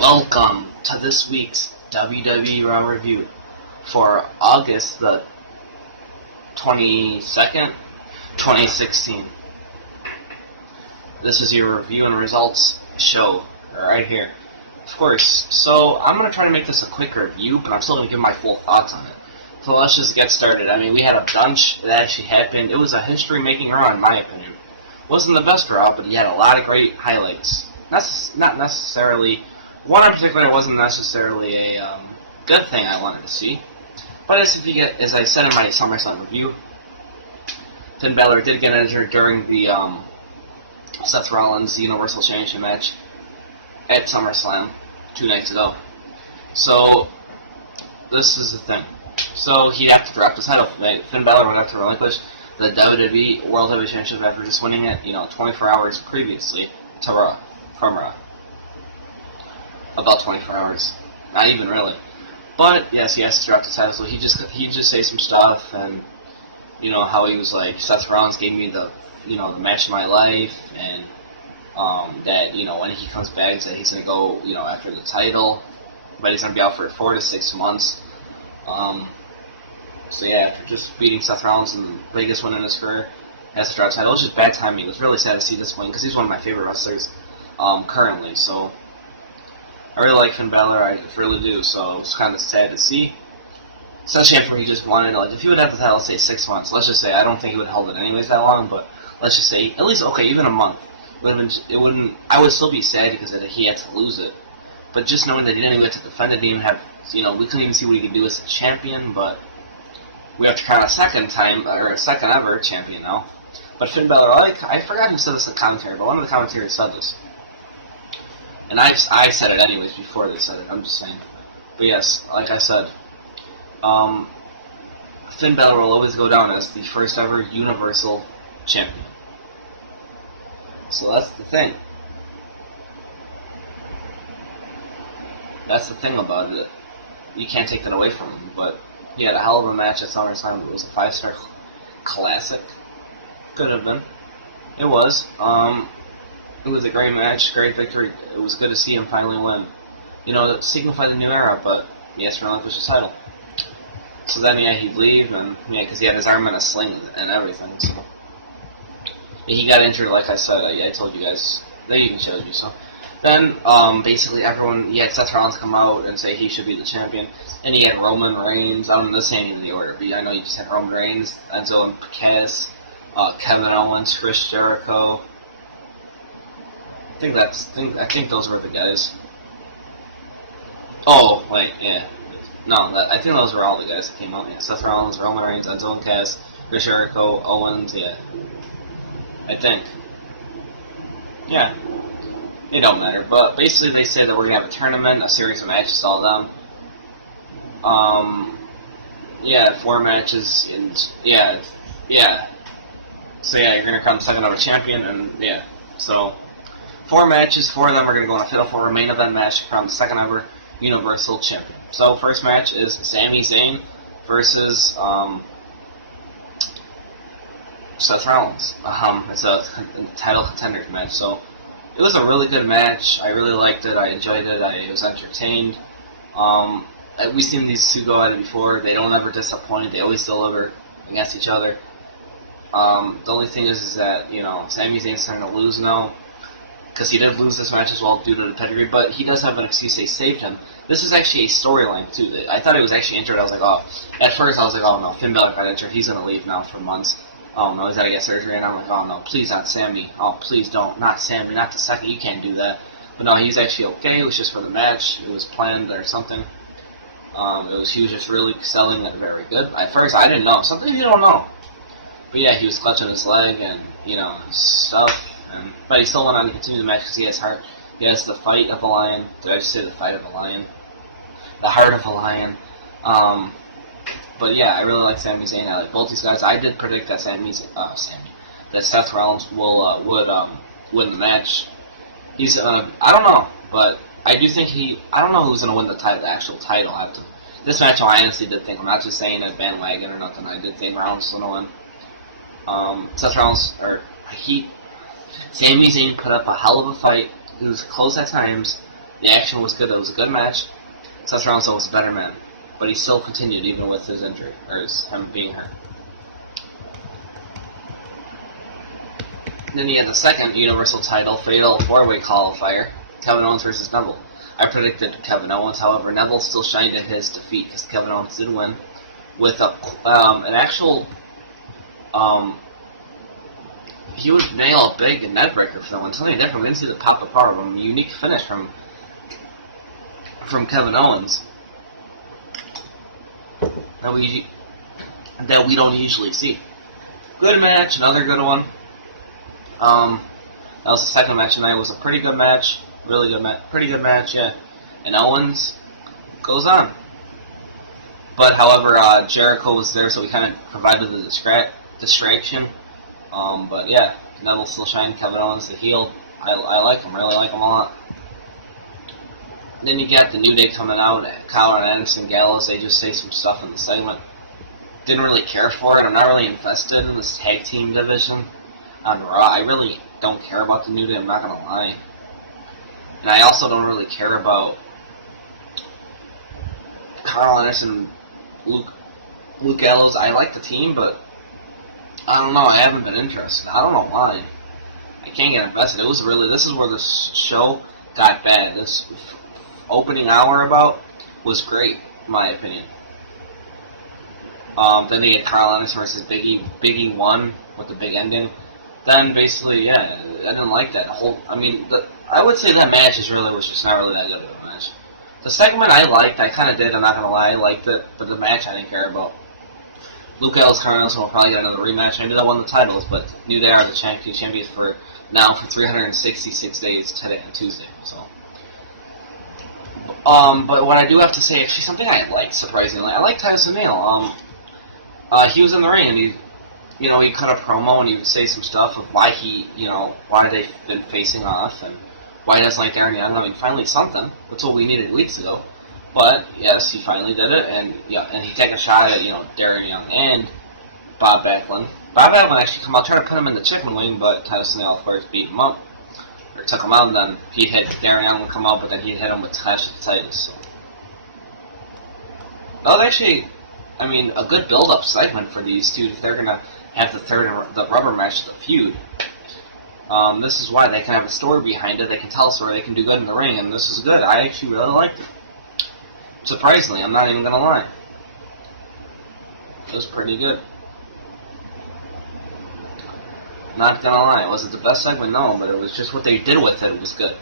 Welcome to this week's WWE Raw review for August the 22nd, 2016. This is your review and results show right here. Of course, so I'm going to try to make this a quick review, but I'm still going to give my full thoughts on it. So let's just get started. I mean, we had a bunch that actually happened. It was a history-making Raw, in my opinion. Wasn't the best Raw, but he had a lot of great highlights. That's not necessarily... One in particular wasn't necessarily a good thing I wanted to see. But as I said in my SummerSlam review, Finn Balor did get injured during the Seth Rollins Universal Championship match at SummerSlam 2 nights ago. So, this is the thing. So, he'd have to drop the title. Finn Balor would have to relinquish the WWE World Heavyweight Championship after just winning it, 24 hours previously to Raw, from Raw. About 24 hours. Not even really. But, yes, he has to drop the title, so he just say some stuff, and, how he was like, Seth Rollins gave me the match of my life, and, that, when he comes back, that he's going to go, after the title, but he's going to be out for 4 to 6 months. So, yeah, after just beating Seth Rollins in the biggest win in his career, has to drop the title. It was just bad timing. It was really sad to see this win, because he's one of my favorite wrestlers, currently, so... I really like Finn Balor, I really do, so it's kind of sad to see. Especially after he just won it, if he would have the title, say 6 months, let's just say, I don't think he would have held it anyways that long, but let's just say, at least, okay, even a month. I would still be sad because he had to lose it. But just knowing that he didn't even get to defend it, didn't even have, we couldn't even see what he could do as a champion, but we have to crown a second ever champion now. But Finn Balor, I forgot who said this in the commentary, but one of the commentators said this. And I said it anyways before they said it, I'm just saying. But yes, like I said, Finn Balor will always go down as the first ever Universal Champion. So that's the thing. That's the thing about it. You can't take that away from him, but he had a hell of a match at SummerSlam. It was a 5-star classic. Could have been. It was. It was a great match, great victory. It was good to see him finally win. That signified a new era, but he has to relinquish the title. So then, he'd leave, and, because he had his arm in a sling and everything, so. He got injured, like I said, I told you guys. They even showed you, so. Then, basically everyone, he had Seth Rollins come out and say he should be the champion. And he had Roman Reigns, I don't know, this ain't in the order, but I know you just had Roman Reigns, Enzo and Cass, Kevin Owens, Chris Jericho. I think those were the guys. Oh, wait, yeah. No, I think those were all the guys that came out. Yeah, Seth Rollins, Roman Reigns, Enzo and Cass, Chris Jericho, Owens, yeah. I think. Yeah. It don't matter. But basically they say that we're going to have a tournament, a series of matches, all of them. Yeah, 4 matches, yeah. So yeah, you're going to crown the second ever champion, and yeah, so... 4 matches, 4 of them are going to go on a Fatal 4 main event match to crown the second ever Universal Champion. So, first match is Sami Zayn versus Seth Rollins. It's a title contenders match. So, it was a really good match. I really liked it. I enjoyed it. I was entertained. We've seen these two go at it before. They don't ever disappoint. They always deliver against each other. The only thing is that, Sami Zayn's starting to lose now. Because he did lose this match as well due to the pedigree, but he does have an excuse they saved him. This is actually a storyline, too. I thought he was actually injured. I was like, oh. At first, I was like, oh, no, Finn Balor got injured. He's going to leave now for months. Oh, no, he's got to get surgery. And I'm like, oh, no, please not Sammy. Oh, please don't. Not Sammy. Not the second. You can't do that. But no, he's actually okay. It was just for the match. It was planned or something. He was just really selling it very good. At first, I didn't know. Something you don't know. But yeah, he was clutching his leg and, stuff. But he still went on to continue the match because he has heart. He has the fight of a lion. Did I just say the fight of a lion? The heart of a lion. But yeah, I really like Sami Zayn. I like both these guys. I did predict that that Seth Rollins would win the match. I don't know, but I do think I don't know who's gonna win the actual title after this match. I honestly did think. I'm not just saying a bandwagon or nothing. I did think Rollins was gonna win. Seth Rollins Sami Zayn put up a hell of a fight. It was close at times. The action was good. It was a good match. Seth Rollins was a better man, but he still continued even with his injury, or him being hurt. Then you had the second Universal title Fatal 4-Way qualifier, Kevin Owens versus Neville. I predicted Kevin Owens, however, Neville still shined in his defeat because Kevin Owens did win with an actual. He would nail a big net breaker for that one. Something different. We didn't see the pop apart from a unique finish from Kevin Owens that we don't usually see. Good match, another good one. That was the second match tonight. It was a pretty good match, really good match, pretty good match, yeah. And Owens goes on. But however, Jericho was there, so we kind of provided the distraction. But yeah, Neville still shining. Kevin Owens, the heel. I like him, really like him a lot. Then you got the New Day coming out, Kyle and Anderson, Gallows. They just say some stuff in the segment. Didn't really care for it. I'm not really invested in this tag team division on Raw. I really don't care about the New Day, I'm not going to lie. And I also don't really care about Carl Anderson and Luke Gallows. I like the team, but I don't know, I haven't been interested. I don't know why. I can't get invested. This is where this show got bad. This opening hour was great, in my opinion. Then they had Carl Anderson versus Big E. Big E won with the big ending. Then basically, yeah, I didn't like that whole. I would say that match was just not really that good of a match. The segment I liked, I kind of did. I'm not gonna lie, I liked it, but the match I didn't care about. Luke Gallows, Carl Anderson will probably get another rematch. I knew that won the titles, but New Day are the champions for 366 days today and Tuesday. So, but what I do have to say, actually, something I liked surprisingly, I like Titus O'Neil. He was in the ring and he cut a promo and he would say some stuff of why they've been facing off and why he doesn't like Darren Young. Finally something. That's what we needed weeks ago. But yes, he finally did it, and he took a shot at Darren Young and Bob Backlund. Bob Backlund actually come out trying to put him in the chicken wing, but Titus O'Neil, of course, beat him up or took him out, and then he hit Darren Young would come out, but then he hit him with Clash of the Titans. So that was actually, a good build-up segment for these two if they're gonna have the rubber match of the feud. This is why they can have a story behind it. They can tell a story. They can do good in the ring, and this is good. I actually really liked it. Surprisingly, I'm not even gonna lie. It was pretty good. Not gonna lie. Was it the best segment? No, but it was just what they did with it. It was good.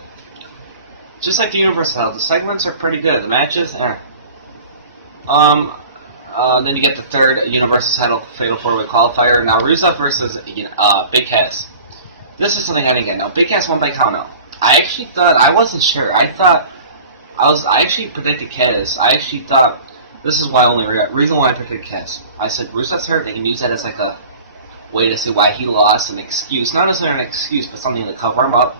Just like the Universal title, the segments are pretty good. The matches, then you get the third Universal title Fatal 4-Way qualifier. Now, Rusev versus Big Cass. This is something I didn't get. Now, Big Cass won by count-out. I actually thought, I wasn't sure. I actually predicted Cass. I actually thought, this is why reason why I predicted Cass. I said, Rusev's hurt, they can use that as like a way to say why he lost, an excuse. Not necessarily an excuse, but something to cover him up.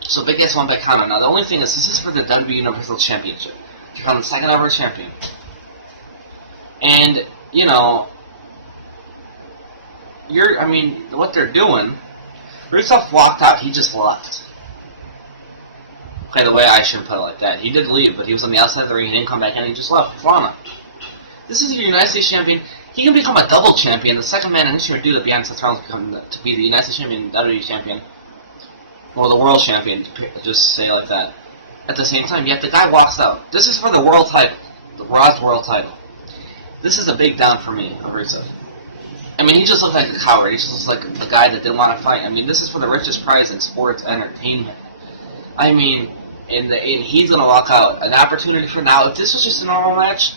So Big Cass won by count-out. Now, the only thing is, this is for the WWE Universal Championship. To become the second ever champion. And, what they're doing, Rusev walked out, he just left. Okay, the way I shouldn't put it like that. He did leave, but he was on the outside of the ring, he didn't come back in, he just left with Lana. This is your United States champion. He can become a double champion, the second man in history to do that behind Seth Rollins to be the United States champion, WWE champion. Or the world champion, just say it like that. At the same time, yet the guy walks out. This is for the world title. The Raw's world title. This is a big down for me, of Rusev. He just looked like a coward. He just looks like a guy that didn't want to fight. This is for the richest prize in sports entertainment. And he's going to walk out. An opportunity for now. If this was just a normal match,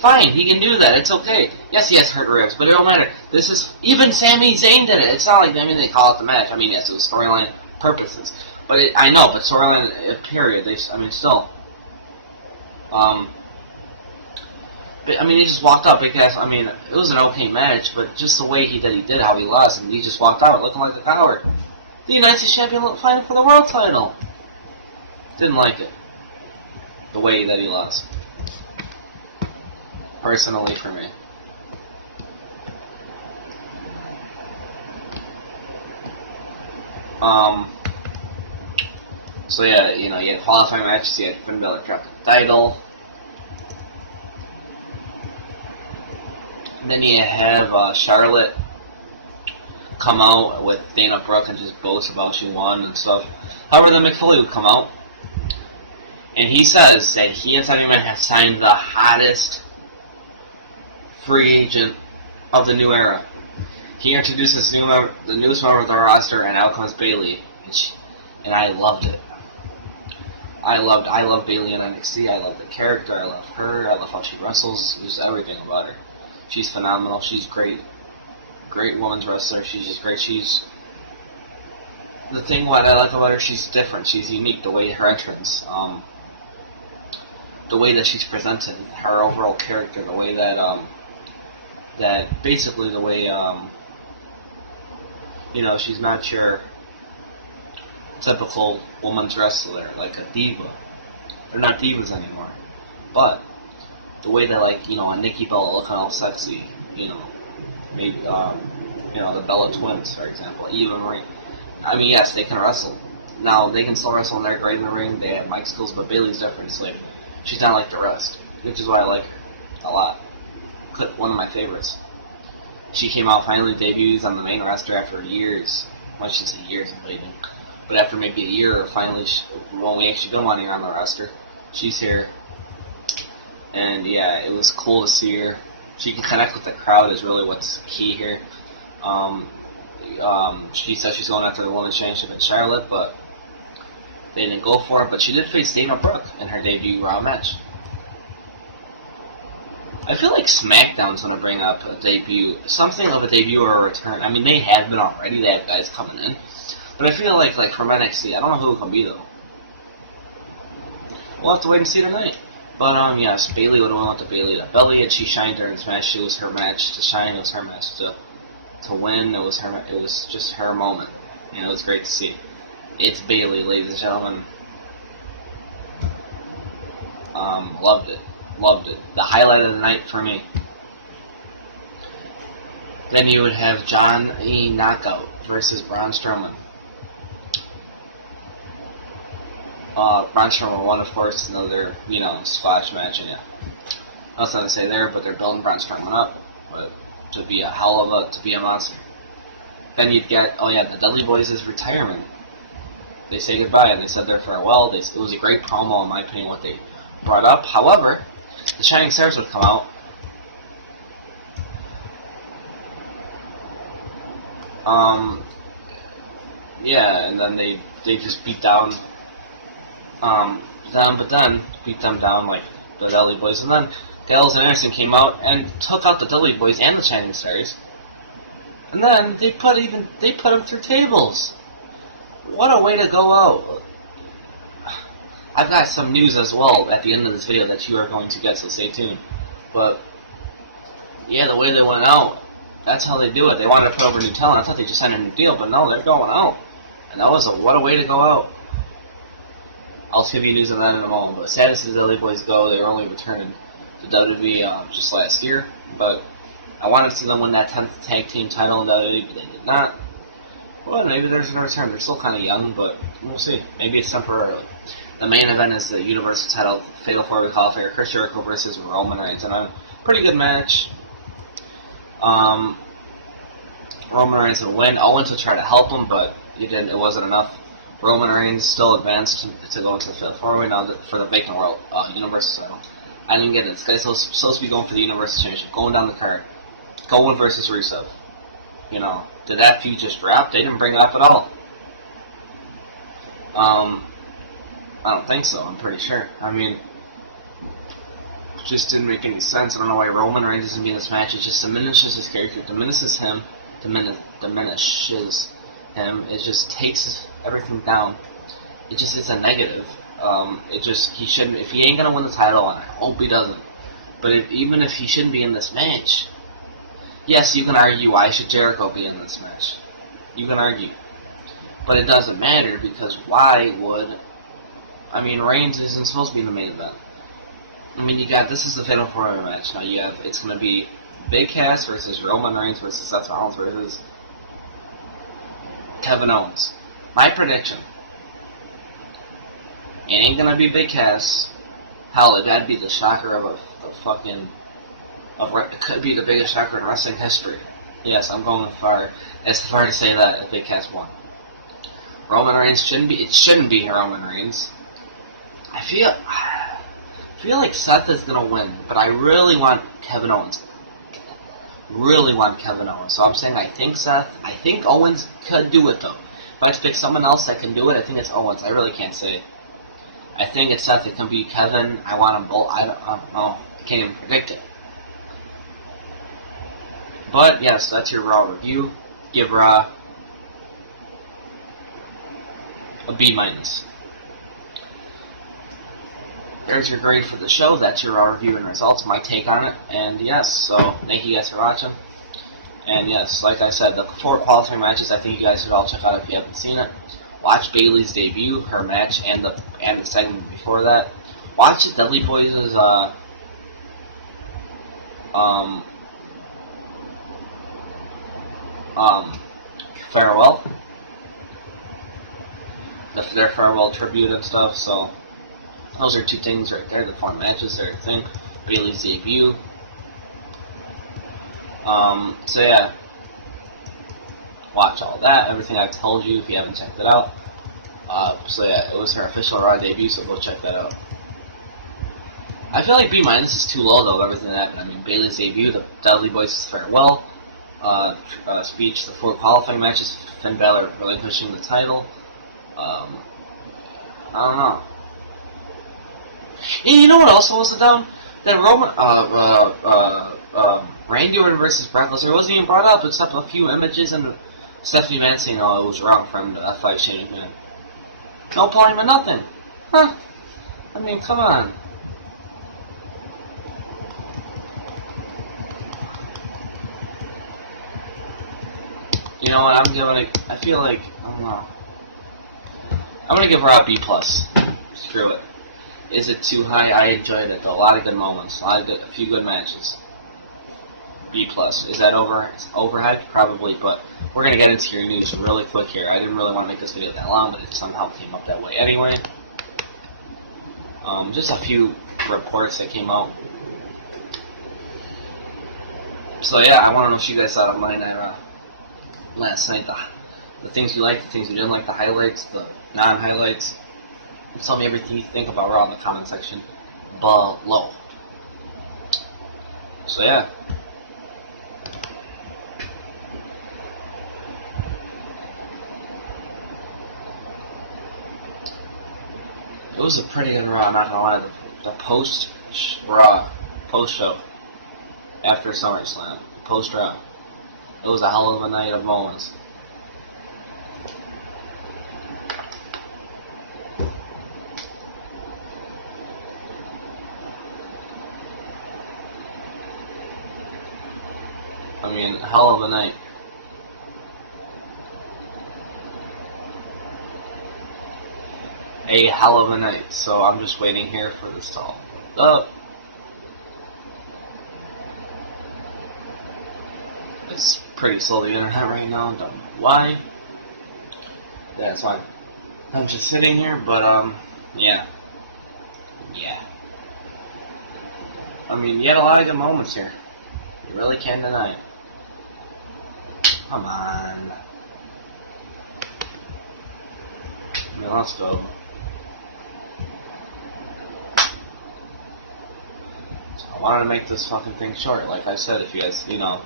fine. He can do that. It's okay. Yes, he has hurt ribs, but it don't matter. This is, even Sami Zayn did it. It's not like, they call it the match. Yes, it was storyline purposes. But I know, but storyline, period. Still. But, he just walked up because, it was an okay match, but just the way he did how he lost, and he just walked out looking like a coward. The United States champion fighting for the world title. Didn't like it. The way that he lost. Personally, for me. So yeah, you had qualifying matches. You had Finn Balor drop the title. And then you have Charlotte come out with Dana Brooke and just boast about she won and stuff. However, then Mick Foley would come out, and he says that he and Tony have signed the hottest free agent of the new era. He introduces the newest member of the roster, and out comes Bayley, and I loved it. I love Bayley in NXT. I love the character. I love her. I love how she wrestles. Just everything about her. She's phenomenal. She's great. Great women's wrestler. She's just great. The thing what I like about her, she's different. She's unique. The way her entrance, the way that she's presented, her overall character, the way that basically the way she's not your typical woman's wrestler, like a diva. They're not divas anymore. But the way that, a Nikki Bella looking all sexy, maybe, the Bella twins, for example, Eva and Marie. I mean, yes, they can wrestle. Now, they can still wrestle and they're great in the ring, they have mic skills, but Bayley's different. It's like, she's not like the rest, which is why I like her a lot. One of my favorites. She came out, finally debuts on the main roster after years. Well, I shouldn't say years of waiting. But after maybe a year, finally, when we actually been wanting her on the roster, she's here. And yeah, it was cool to see her. She can connect with the crowd is really what's key here. She said she's going after the Women's Championship in Charlotte, but they didn't go for it. But she did face Dana Brooke in her debut Raw match. I feel like SmackDown's going to bring up a debut, something of a debut or a return. I mean, they have been already. They have guys coming in. But I feel like from NXT, I don't know who it can be, though. We'll have to wait and see tonight. But, yes, Bayley would have went to Bayley to Belly, and she shined during this match. It was her match to shine. It was her match to win. It was just her moment. It was great to see. It's Bayley, ladies and gentlemen. Loved it. Loved it. The highlight of the night for me. Then you would have John E. Knockout versus Braun Strowman. Braun Strowman won, of course, another, squash match, and yeah. Nothing to say there, but they're building Braun Strowman up to be a monster. Then you'd get, the Dudley Boys' retirement. They say goodbye, and they said their farewell. It was a great promo, in my opinion, what they brought up. However, the Shining Stars would come out. And then they just beat down beat them down like the Dudley Boys, and then Gallows and Anderson came out and took out the Dudley Boys and the Shining Stars, and then they put them through tables. What a way to go out! I've got some news as well at the end of this video that you are going to get, so stay tuned. But yeah, the way they went out, that's how they do it. They wanted to put over new talent. I thought they just signed a new deal, but no, they're going out, and that was what a way to go out. I'll give you news on that in a moment. But sad as the Dudley Boys go, they were only returning to WWE just last year. But I wanted to see them win that 10th tag team title in WWE, but they did not. Well, maybe there's a return. They're still kind of young, but we'll see. Maybe it's temporarily. The main event is the Universal title, Fatal 4-Way qualifier, Chris Jericho versus Roman Reigns. And a pretty good match. Roman Reigns would win. Owens would try to help him, but he didn't. It wasn't enough. Roman Reigns still advanced to go into the Fatal 4-Way now for the vacant world Universal title. I didn't get it. This guy's supposed to be going for the Universal Championship, going down the card. Goldberg versus Rusev. Did that feud just drop? They didn't bring it up at all. I don't think so. I'm pretty sure. I mean, it just didn't make any sense. I don't know why Roman Reigns isn't in this match. It just diminishes his character. Diminishes him. It just takes everything down. It's a negative. He shouldn't. If he ain't gonna win the title, and I hope he doesn't. But even if he shouldn't be in this match, yes, you can argue why should Jericho be in this match. You can argue, but it doesn't matter because Reigns isn't supposed to be in the main event. This is the Fatal 4-Way match. Now it's going to be Big Cass versus Roman Reigns versus Seth Rollins versus Kevin Owens. My prediction, It ain't gonna be Big Cass. Hell, that'd be the shocker of it could be the biggest shocker in wrestling history. Yes, I'm going as far to say that if Big Cass won. Roman Reigns shouldn't be Roman Reigns. I feel like Seth is gonna win, but I really want Kevin Owens. So I'm saying I think Seth. I think Owens could do it though. If I had to pick someone else that can do it, I think it's Owens. I really can't say. I think it's Seth. It can be Kevin. I want them both. I don't know. I can't even predict it. But yes, that's your Raw review. Give Raw a B-. There's your grade for the show. That's your Raw review and results, my take on it. And yes, so thank you guys for watching. And yes, like I said, the 4 qualifying matches I think you guys should all check out if you haven't seen it. Watch Bayley's debut, her match, and the segment before that. Watch the Dudley Boys' farewell. Their farewell tribute and stuff, so those are 2 things right there, the 4 matches, their thing. Bayley's debut. So yeah. Watch all that, everything I've told you if you haven't checked it out. So yeah, it was her official Raw debut, so go check that out. I feel like B- is too low though, everything that happened. I mean, Bayley's debut, the Dudley Boys' farewell, speech, the 4 qualifying matches, Finn Balor relinquishing the title. I don't know. And you know what also was down? That Randy Orton versus Brock Lesnar wasn't even brought up except a few images and Stephanie Mann saying, "Oh, it was wrong for him to F5 Shane McMahon." No point for nothing. Huh? I mean, come on. You know what? I feel like, I don't know. I'm gonna give her a B+. Screw it. Is it too high? I enjoyed it. A lot of good moments. A few good matches. B+. Is that overhyped? Probably, but we're gonna get into your news really quick here. I didn't really want to make this video that long, but it somehow came up that way anyway. Just a few reports that came out. So yeah, I want to know what you guys thought of Monday Night last night. The things you liked, the things you didn't like, the highlights, the non-highlights. Tell me everything you think about Raw in the comment section below. So yeah. It was a pretty good Raw, not gonna lie. The post-Raw, post-show, after SummerSlam, post-Raw. It was a hell of a night of moments. I mean, a hell of a night. A hell of a night. So I'm just waiting here for this to all load up. It's pretty slow, the internet right now. Don't know why. Yeah, it's fine. I'm just sitting here, but yeah. I mean, you had a lot of good moments here. You really can't deny it. Come on. I mean, let's go. So I wanted to make this fucking thing short, like I said, if you guys, you know.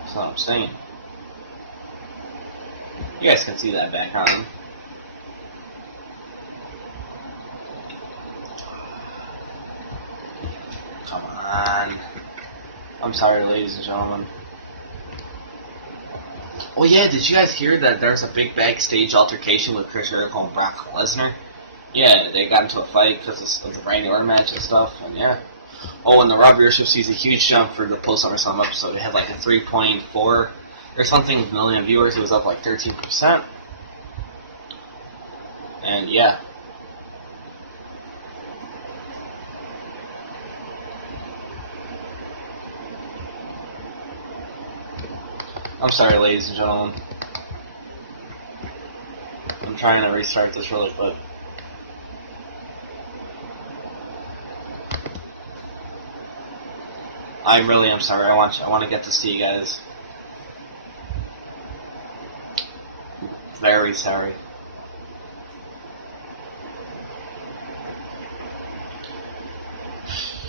That's what I'm saying. You guys can see that background. Come on. I'm sorry, ladies and gentlemen. Oh yeah, did you guys hear that there's a big backstage altercation with Chris Jericho and Brock Lesnar? Yeah, they got into a fight because of the Randy Orton match and stuff, and yeah. Oh, and the Raw viewership sees a huge jump for the post-SummerSlam episode. It had like a 3.4 or something million viewers. It was up like 13%. And yeah. I'm sorry, ladies and gentlemen. I'm trying to restart this really quick. I really am sorry. I want to get this to you guys. Very sorry.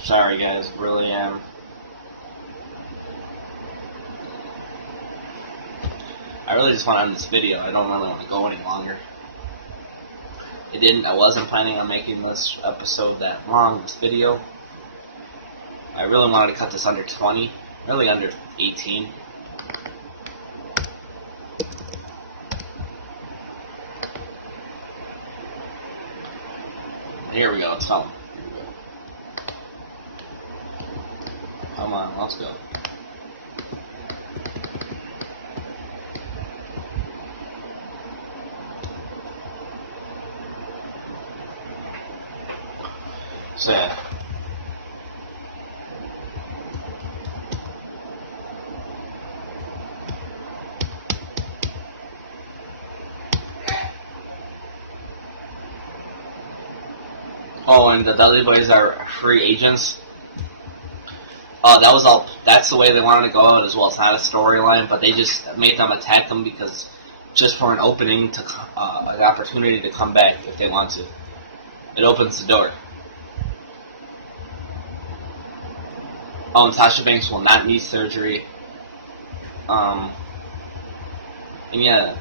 Sorry guys, really am. I really just want to end this video. I don't really want to go any longer. I wasn't planning on making this episode that long, this video. I really wanted to cut this under 20, really under 18. Here we go, it's filming. Here we go. Come on, let's go. So yeah. Oh, and the Dudley Boys are free agents. That was all. That's the way they wanted to go out as well. It's not a storyline, but they just made them attack them because just for an opening to an opportunity to come back if they want to. It opens the door. Oh, and Sasha Banks will not need surgery. And yeah,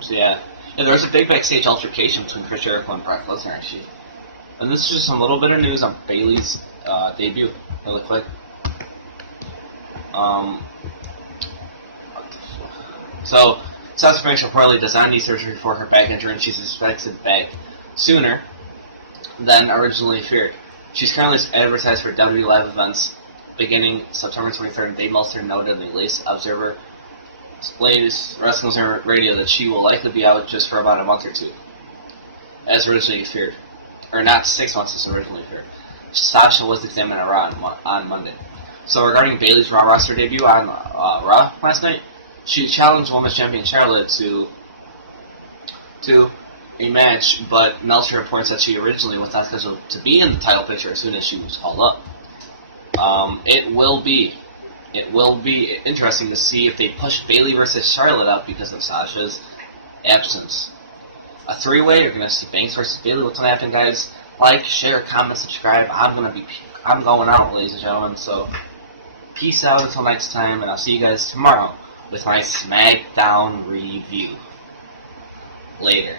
so yeah. And there's a big backstage altercation between Chris Jericho and Brock Lesnar, actually. And this is just a little bit of news on Bayley's debut, really quick. So, Sasha Banks reportedly does not need surgery for her back injury, and she's expected back sooner than originally feared. She's currently advertised for WWE live events beginning September 23rd, and Dave Meltzer noted in the latest Observer latest Wrestling Observer Radio that she will likely be out just for about a month or two, as originally feared. Or not 6 months as originally feared. Sasha was examined on Raw on Monday. So regarding Bayley's Raw roster debut on Raw last night, she challenged Women's Champion Charlotte to a match, but Meltzer reports that she originally was not scheduled to be in the title picture as soon as she was called up. It will be interesting to see if they push Bayley versus Charlotte out because of Sasha's absence. A three-way, you're gonna see Banks versus Bayley. What's gonna happen, guys? Like, share, comment, subscribe. I'm going out, ladies and gentlemen. So, peace out until next time, and I'll see you guys tomorrow with my SmackDown review. Later.